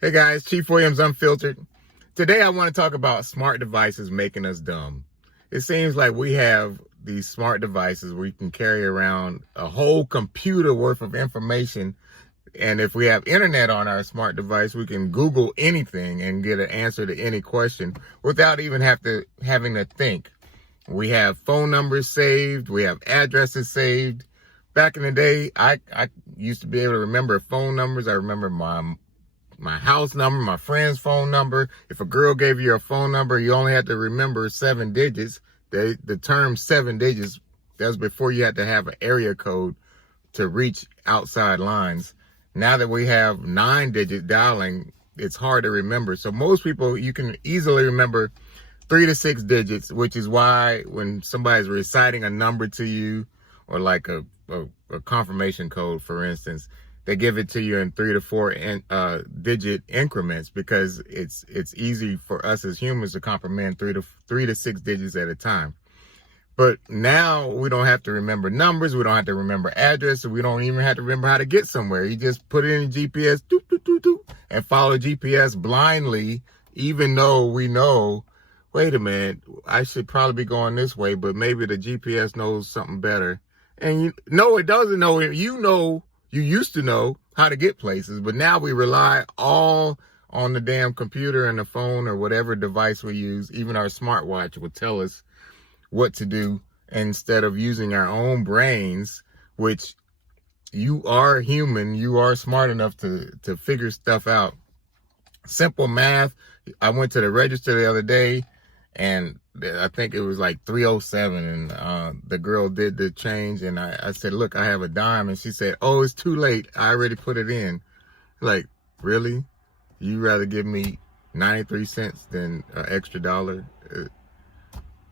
Hey guys, Chief Williams Unfiltered. Today I want to talk about smart devices making us dumb. It seems like we have these smart devices where you can carry around a whole computer worth of information. And if we have internet on our smart device, we can Google anything and get an answer to any question without even having to think. We have phone numbers saved. We have addresses saved. Back in the day, I used to be able to remember phone numbers. I remember my house number, my friend's phone number. If a girl gave you a phone number, you only had to remember 7 digits. The term 7 digits, that was before you had to have an area code to reach outside lines. Now that we have 9-digit dialing, it's hard to remember. So most people, you can easily remember 3 to 6 digits, which is why when somebody's reciting a number to you, or like a confirmation code, for instance, they give it to you in 3 to 4 digit increments, because it's easy for us as humans to comprehend 3 to 6 digits at a time. But now we don't have to remember numbers. We don't have to remember addresses. We don't even have to remember how to get somewhere. You just put it in GPS, doop, doop, doop, doop, and follow GPS blindly, even though we know, wait a minute, I should probably be going this way, but maybe the GPS knows something better. And it doesn't know it. You used to know how to get places, but now we rely all on the damn computer and the phone or whatever device we use. Even our smartwatch will tell us what to do instead of using our own brains, which you are human. You are smart enough to figure stuff out. Simple math. I went to the register the other day, and I think it was like 307, and the girl did the change, and I said, look, I have a dime, and she said, oh, it's too late, I already put it in. Like, really? You rather give me 93 cents than an extra dollar?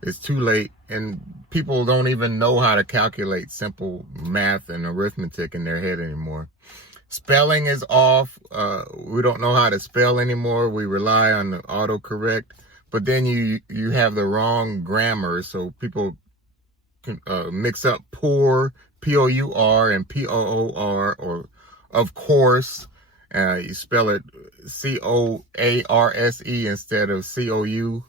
It's too late. And people don't even know how to calculate simple math and arithmetic in their head anymore. Spelling is off. We don't know how to spell anymore. We rely on the autocorrect. But then you have the wrong grammar, so people can mix up poor, P-O-U-R, and P-O-O-R, or of course. You spell it C-O-A-R-S-E instead of C-O-U-R-S-E.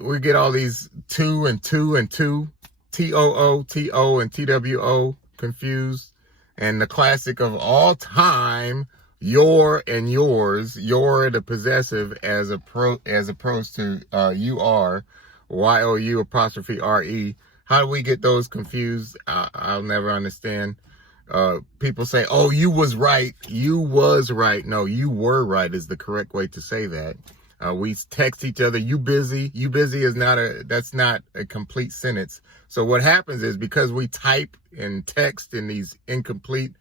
We get all these two and two, T-O-O, T-O, and T-W-O confused. And the classic of all time, your and yours, you're the possessive as opposed to you are, Y-O-U apostrophe R-E. How do we get those confused? I'll never understand. People say, oh, you was right. You was right. No, you were right is the correct way to say that. We text each other, you busy. You busy is that's not a complete sentence. So what happens is, because we type and text in these incomplete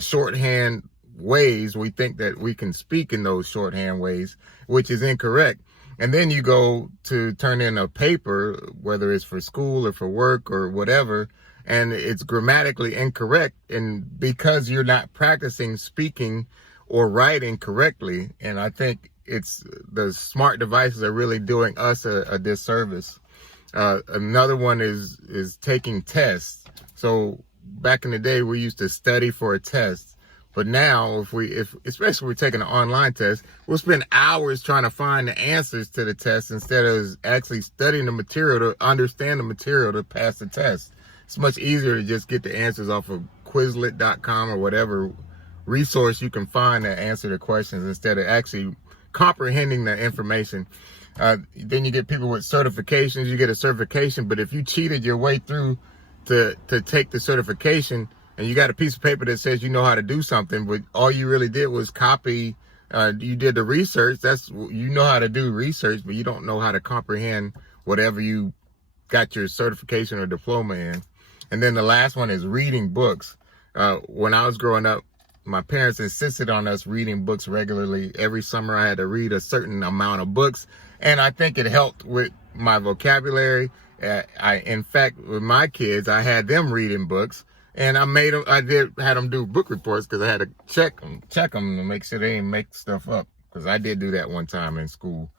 shorthand ways, we think that we can speak in those shorthand ways, which is incorrect. And then you go to turn in a paper, whether it's for school or for work or whatever, and it's grammatically incorrect, and because you're not practicing speaking or writing correctly. And I think it's the smart devices are really doing us a disservice. Another one is taking tests. So back in the day, we used to study for a test. But now, especially if we're taking an online test, we'll spend hours trying to find the answers to the test instead of actually studying the material to understand the material to pass the test. It's much easier to just get the answers off of Quizlet.com or whatever resource you can find to answer the questions instead of actually comprehending the information. Then you get people with certifications. You get a certification, but if you cheated your way through to take the certification, and you got a piece of paper that says you know how to do something, but all you really did was copy, you did the research. You know how to do research, but you don't know how to comprehend whatever you got your certification or diploma in. And then the last one is reading books. When I was growing up, my parents insisted on us reading books regularly. Every summer I had to read a certain amount of books, and I think it helped with my vocabulary. In fact, with my kids, I had them reading books. And I had them do book reports, because I had to check them to make sure they didn't make stuff up. Because I did do that one time in school.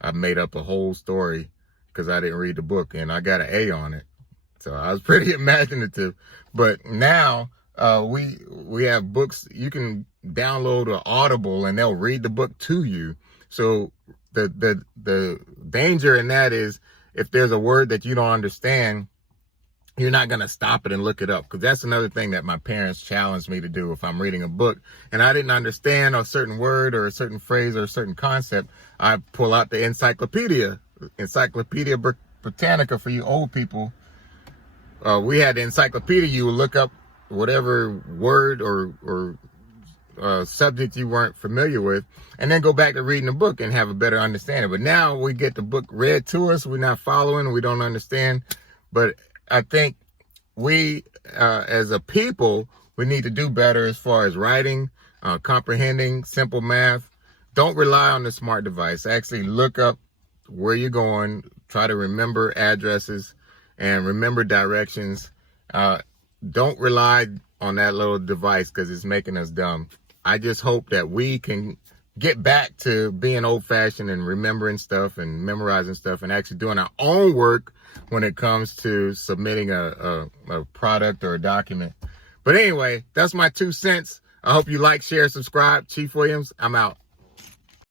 I made up a whole story because I didn't read the book, and I got an A on it. So I was pretty imaginative. But now We have books you can download or Audible, and they'll read the book to you. So the danger in that is, if there's a word that you don't understand, you're not going to stop it and look it up, because that's another thing that my parents challenged me to do. If I'm reading a book and I didn't understand a certain word or a certain phrase or a certain concept, I pull out the Encyclopedia Britannica for you old people. We had the encyclopedia. You would look up whatever word or subject you weren't familiar with, and then go back to reading the book and have a better understanding. But now we get the book read to us. We're not following. We don't understand. But I think we, as a people, we need to do better as far as writing, comprehending simple math. Don't rely on the smart device. Actually look up where you're going. Try to remember addresses and remember directions. Don't rely on that little device, because it's making us dumb. I just hope that we can get back to being old-fashioned and remembering stuff and memorizing stuff and actually doing our own work when it comes to submitting a product or a document. But anyway, that's my 2 cents. I hope you like, share, subscribe. Chief Williams, I'm out.